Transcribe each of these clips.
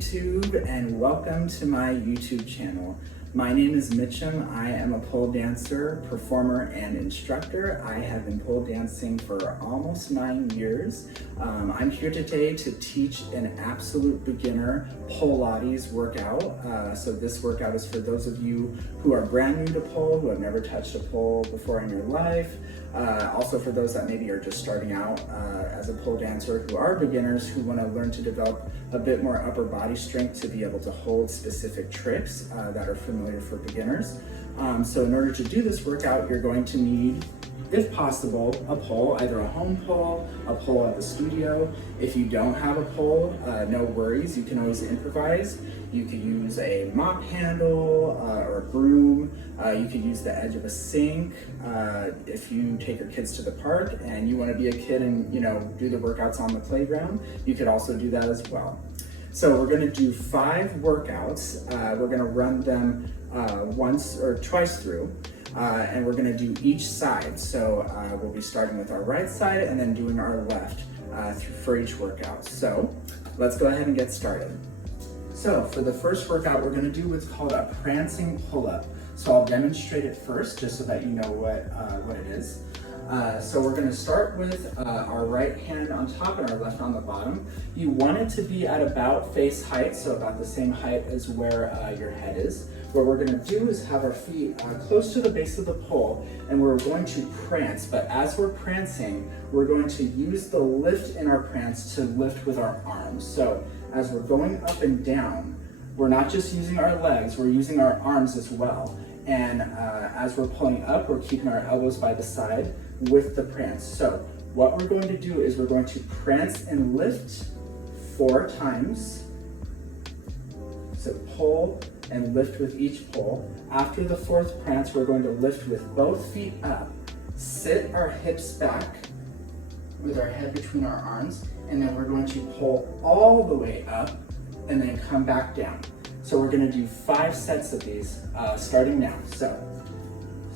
YouTube, and welcome to my YouTube channel. My name is Mitchum. I am a pole dancer, performer, and instructor. I have been pole dancing for almost 9 years. I'm here today to teach an absolute beginner POLE-Laties workout. So this workout is for those of you who are brand new to pole, who have never touched a pole before in your life. Also for those that maybe are just starting out as a pole dancer, who are beginners, who want to learn to develop a bit more upper body strength to be able to hold specific tricks that are familiar for beginners. So in order to do this workout, you're going to need, if possible, a pole, either a home pole, a pole at the studio. If you don't have a pole, no worries, you can always improvise. You could use a mop handle or a broom. You could use the edge of a sink. If you take your kids to the park and you want to be a kid and do the workouts on the playground, you could also do that as well. So we're going to do 5 workouts. We're going to run them once or twice through. And we're going to do each side. So we'll be starting with our right side and then doing our left for each workout. So let's go ahead and get started. So for the first workout, we're going to do what's called a prancing pull-up. So I'll demonstrate it first, just so that you know what it is. So we're going to start with our right hand on top and our left on the bottom. You want it to be at about face height, so about the same height as where your head is. What we're going to do is have our feet close to the base of the pole, and we're going to prance. But as we're prancing, we're going to use the lift in our prance to lift with our arms. So as we're going up and down, we're not just using our legs, we're using our arms as well. And as we're pulling up, we're keeping our elbows by the side with the prance. So what we're going to do is we're going to prance and lift 4 times. So pull and lift with each pull. After the 4th prance, we're going to lift with both feet up, sit our hips back with our head between our arms, and then we're going to pull all the way up and then come back down. So we're going to do 5 sets of these starting now. So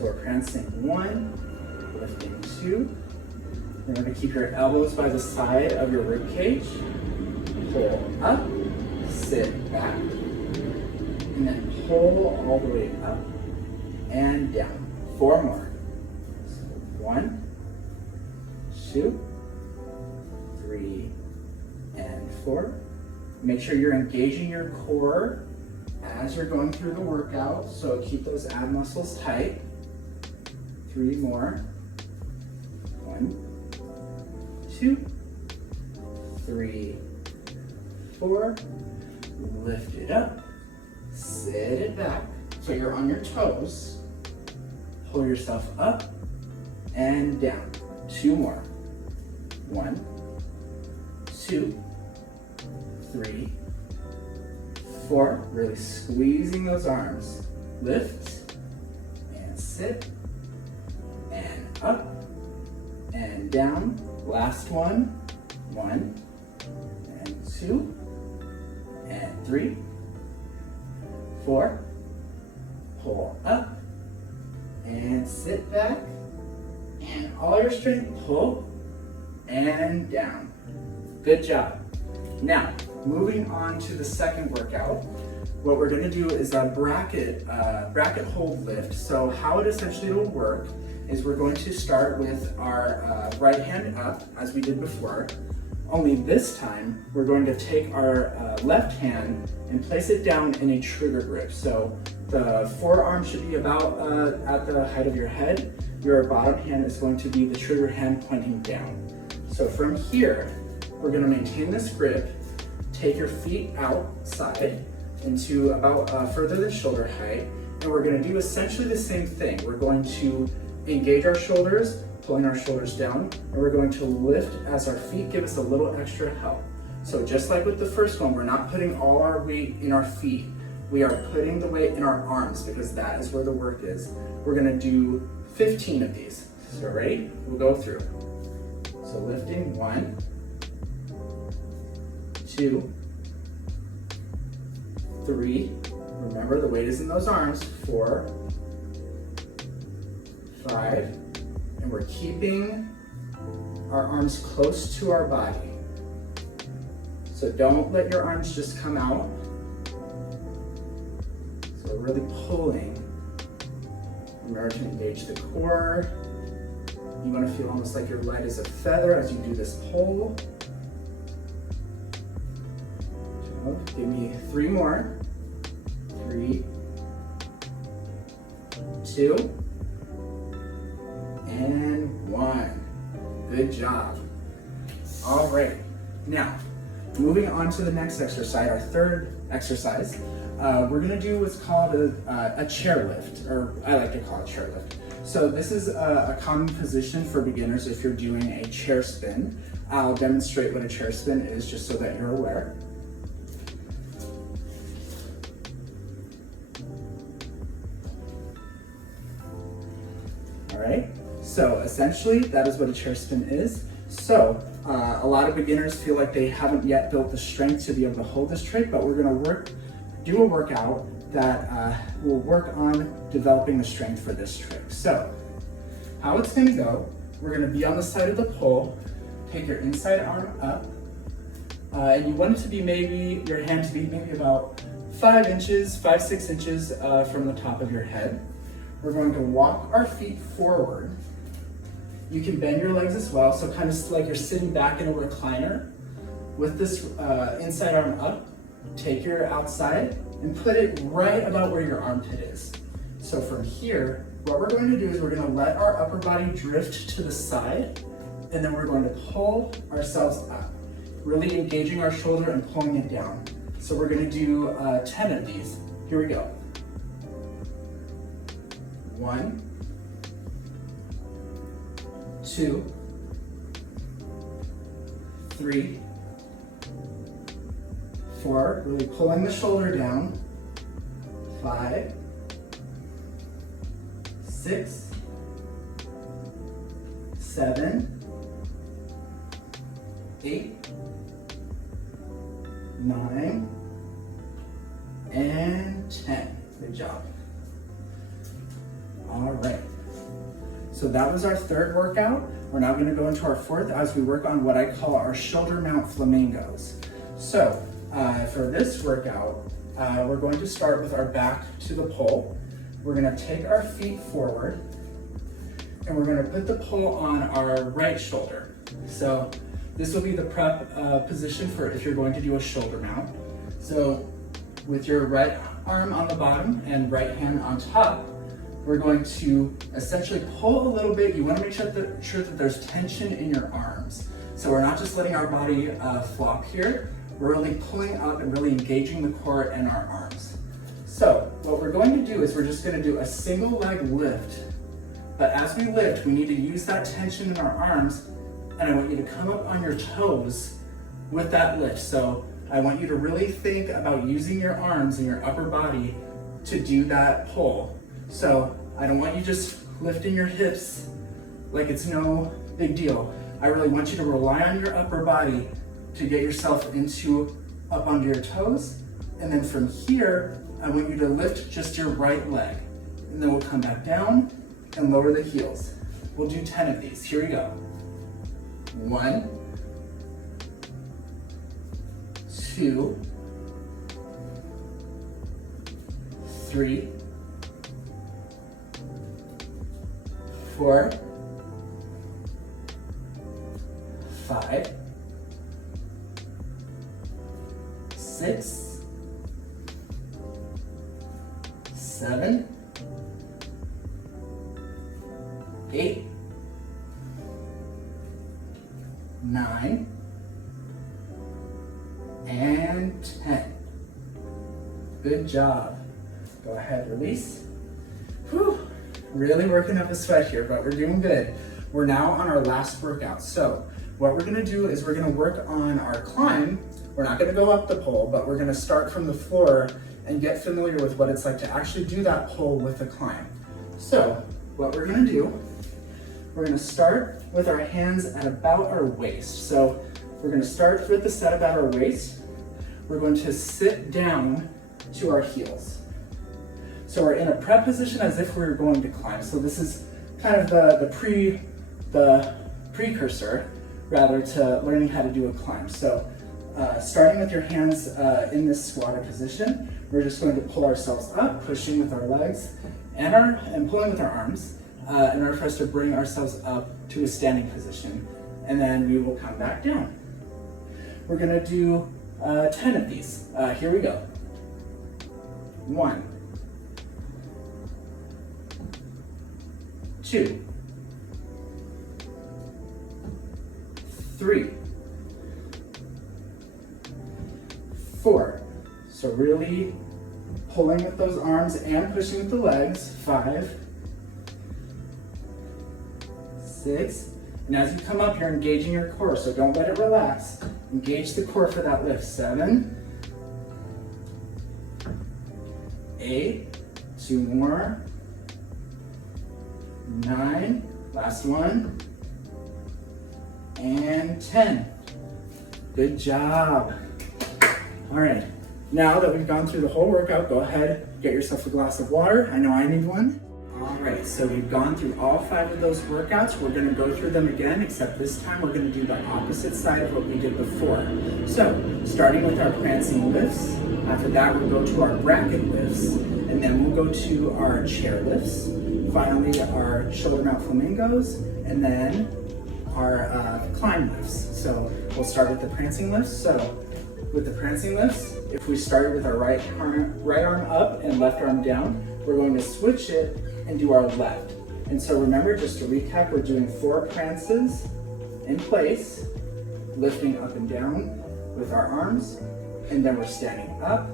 we're prancing 1, lifting 2. You're going to keep your elbows by the side of your rib cage. Pull up, sit back, and then pull all the way up and down. 4 more. So 1, 2, 3, and 4. Make sure you're engaging your core as you're going through the workout, so keep those ab muscles tight. 3 more. 1, 2, 3, 4. Lift it up. Sit it back so you're on your toes. Pull yourself up and down. 2 more. 1, 2, 3, 4. Really squeezing those arms. Lift and sit and up and down. Last one. 1 and 2 and 3, 4. Pull up and sit back, and all your strength, pull and down. Good job. Now, moving on to the second workout, what we're going to do is a bracket hold lift. So how it essentially will work is we're going to start with our right hand up, as we did before. Only this time, we're going to take our left hand and place it down in a trigger grip. So the forearm should be about at the height of your head. Your bottom hand is going to be the trigger hand pointing down. So from here, we're going to maintain this grip, take your feet outside into about further than shoulder height, and we're going to do essentially the same thing. We're going to engage our shoulders, pulling our shoulders down, and we're going to lift as our feet give us a little extra help. So just like with the first one, we're not putting all our weight in our feet. We are putting the weight in our arms because that is where the work is. We're going to do 15 of these. So ready? We'll go through. So lifting 1, 2, 3. Remember, the weight is in those arms. 4, 5, and we're keeping our arms close to our body. So don't let your arms just come out. So we're really pulling. Remember to engage the core. You want to feel almost like you're light as a feather as you do this pull. Give me 3 more. 3, 2, and 1. Good job. All right. Now, moving on to the next exercise, our third exercise, we're gonna do what's called a chair lift, or I like to call it chair lift. So this is a common position for beginners if you're doing a chair spin. I'll demonstrate what a chair spin is just so that you're aware. All right, so essentially that is what a chair spin is. So a lot of beginners feel like they haven't yet built the strength to be able to hold this trick, but we're gonna do a workout that will work on developing the strength for this trick. So how it's gonna go, we're gonna be on the side of the pole, take your inside arm up, and you want it to be your hand to be maybe about 5 inches, 5-6 inches from the top of your head. We're going to walk our feet forward. You can bend your legs as well, so kind of like you're sitting back in a recliner. With this inside arm up, take your outside and put it right about where your armpit is. So from here, what we're going to do is we're going to let our upper body drift to the side, and then we're going to pull ourselves up, really engaging our shoulder and pulling it down. So we're going to do 10 of these. Here we go. 1, 2, 3, 4, really pulling the shoulder down. 5, 6, 7, 8, 9, and 10. Good job. All right. So that was our third workout. We're now going to go into our fourth as we work on what I call our shoulder mount flamingos. So for this workout, we're going to start with our back to the pole. We're going to take our feet forward and we're going to put the pole on our right shoulder. So this will be the prep position for if you're going to do a shoulder mount. So with your right arm on the bottom and right hand on top, we're going to essentially pull a little bit. You want to make sure that there's tension in your arms. So we're not just letting our body flop here. We're really pulling up and really engaging the core and our arms. So what we're going to do is we're just going to do a single leg lift. But as we lift, we need to use that tension in our arms, and I want you to come up on your toes with that lift. So I want you to really think about using your arms and your upper body to do that pull. So I don't want you just lifting your hips like it's no big deal. I really want you to rely on your upper body to get yourself up onto your toes. And then from here, I want you to lift just your right leg. And then we'll come back down and lower the heels. We'll do 10 of these. Here we go. 1, 2, 3, 4, 5, 6, 7, 8, 9, and 10. Good job. Go ahead, release. Whew. Really working up a sweat here, but we're doing good. We're now on our last workout. So what we're gonna do is we're gonna work on our climb. We're not gonna go up the pole, but we're gonna start from the floor and get familiar with what it's like to actually do that pole with the climb. So what we're gonna do, we're gonna start with our hands at about our waist. So we're gonna start with the set about our waist. We're going to sit down to our heels. So we're in a prep position as if we were going to climb. So this is kind of the precursor, rather, to learning how to do a climb. So starting with your hands in this squatted position, we're just going to pull ourselves up, pushing with our legs and pulling with our arms in order for us to bring ourselves up to a standing position. And then we will come back down. We're gonna do 10 of these. Here we go. 1, 2, 3, 4. So really pulling with those arms and pushing with the legs. 5, 6. And as you come up, you're engaging your core, so don't let it relax. Engage the core for that lift. 7, 8, 2 more, 9, last one, and 10. Good job. All right, now that we've gone through the whole workout, go ahead, get yourself a glass of water. I know I need one. All right, so we've gone through all 5 of those workouts. We're gonna go through them again, except this time we're gonna do the opposite side of what we did before. So, starting with our prancing lifts. After that, we'll go to our bracket lifts, and then we'll go to our chair lifts. Finally, our shoulder mount flamingos, and then our climb lifts. So, we'll start with the prancing lifts. So, with the prancing lifts, if we started with our right arm up and left arm down, we're going to switch it and do our left. And so remember, just to recap, we're doing 4 prances in place, lifting up and down with our arms, and then we're standing up,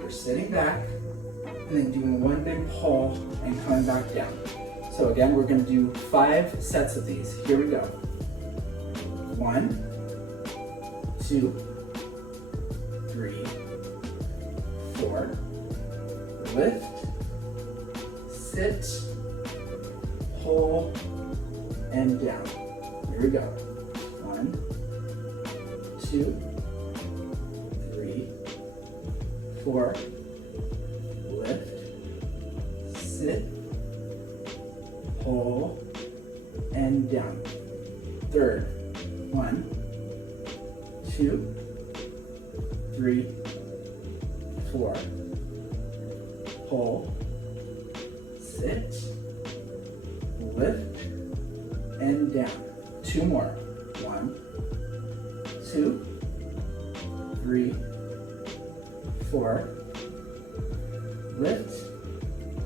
we're sitting back, and then doing 1 big pull and coming back down. So again, we're gonna do 5 sets of these. Here we go. 1, 2, 3, 4, lift, sit, pull, and down. Here we go. 1, 2, 3, 4, lift, sit, pull, and down. Third. 1, 2, 3, 4, pull, sit, lift, and down. 2 more. 1, 2, 3, 4, lift,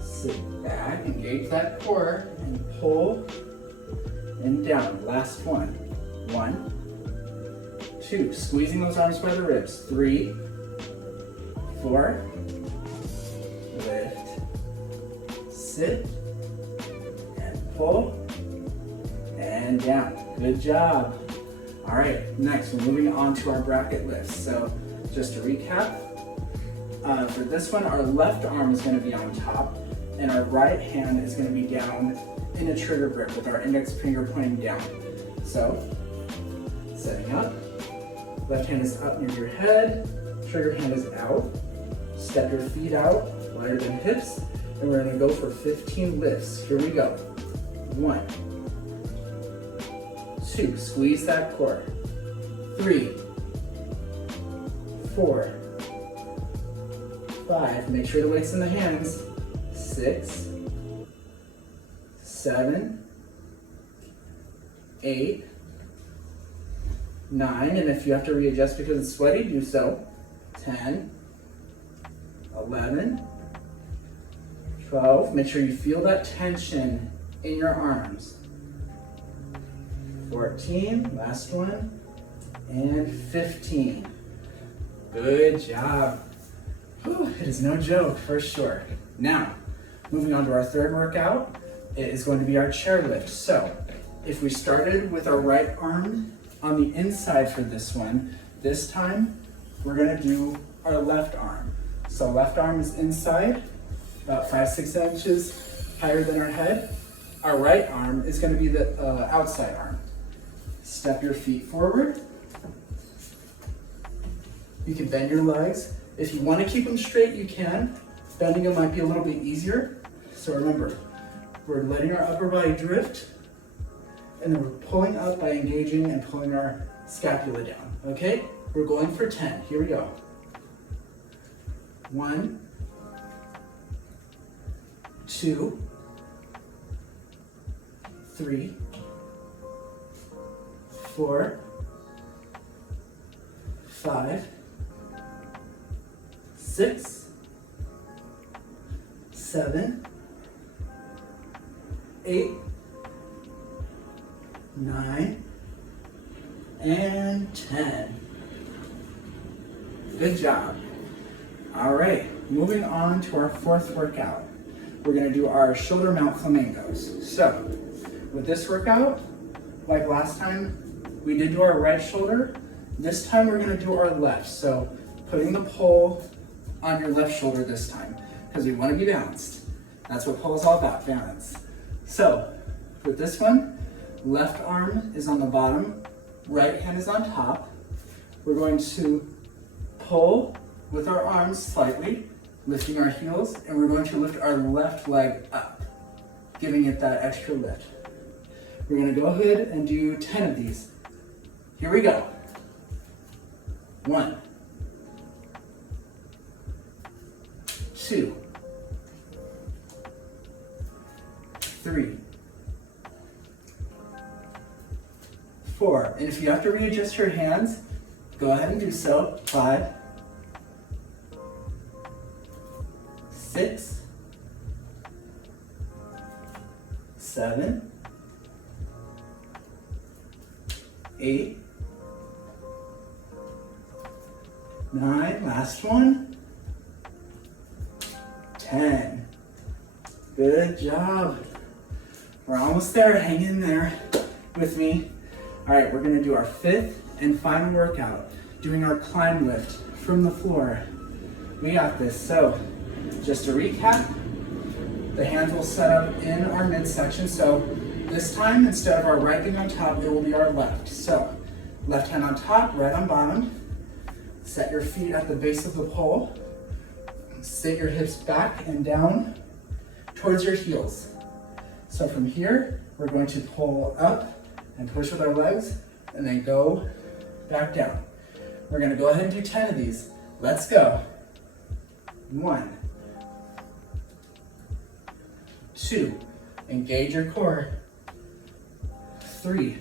sit back, engage that core, and pull, and down. Last one. 1, 2, squeezing those arms by the ribs. 3, 4, lift, sit, and pull, and down. Good job. All right, next we're moving on to our bracket lifts. So just to recap, for this one, our left arm is gonna be on top, and our right hand is gonna be down in a trigger grip with our index finger pointing down. So, setting up, left hand is up near your head, trigger hand is out, step your feet out, wider than hips, and we're gonna go for 15 lifts. Here we go. 1, 2, squeeze that core. 3, 4, 5, make sure the weight's in the hands. 6, 7, 8, 9, and if you have to readjust because it's sweaty, do so. 10, 11, 12, make sure you feel that tension in your arms. 14, last one, and 15. Good job. Whew, it is no joke, for sure. Now, moving on to our third workout, it is going to be our chair lift. So, if we started with our right arm on the inside for this one, this time we're gonna do our left arm. So left arm is inside, about 5-6 inches higher than our head. Our right arm is gonna be the outside arm. Step your feet forward. You can bend your legs. If you wanna keep them straight, you can. Bending them might be a little bit easier. So remember, we're letting our upper body drift, and then we're pulling up by engaging and pulling our scapula down, okay? We're going for 10. Here we go. 1, 2, 3, 4, 5, 6, 7, 8, 9, and 10. Good job. All right, moving on to our fourth workout. We're gonna do our shoulder mount flamingos. So, with this workout, like last time, we did do our right shoulder. This time we're gonna do our left. So, putting the pole on your left shoulder this time, because we wanna be balanced. That's what pole is all about, balance. So, with this one, left arm is on the bottom, right hand is on top. We're going to pull with our arms slightly, lifting our heels, and we're going to lift our left leg up, giving it that extra lift. We're gonna go ahead and do 10 of these. Here we go. 1, 2, 3, 4, and if you have to readjust your hands, go ahead and do so. 5, 6, 7, 8, 9, last one, 10. Good job. We're almost there, hang in there with me. All right, we're gonna do our fifth and final workout, doing our climb lift from the floor. We got this. So, just to recap, the hands will set up in our midsection. So this time, instead of our right being on top, it will be our left. So left hand on top, right on bottom. Set your feet at the base of the pole. Sit your hips back and down towards your heels. So from here, we're going to pull up and push with our legs, and then go back down. We're gonna go ahead and do 10 of these. Let's go. 1, 2, engage your core. 3,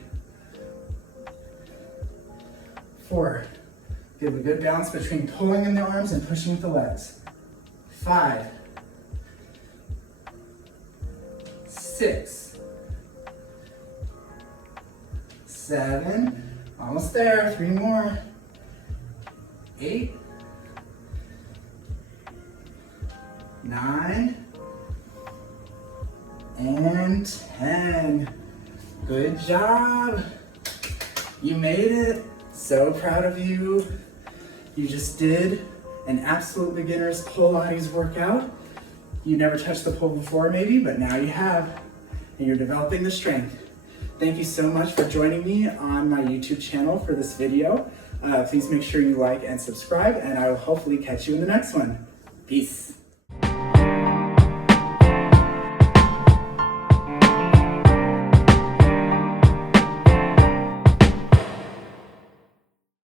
4, give a good balance between pulling in the arms and pushing with the legs. 5, 6, 7, almost there, 3 more. 8, 9, and 10. Good job. You made it. So proud of you. You just did an absolute beginner's Pilates workout. You never touched the pole before maybe, but now you have, and you're developing the strength. Thank you so much for joining me on my YouTube channel for this video. Please make sure you like and subscribe, and I will hopefully catch you in the next one. Peace.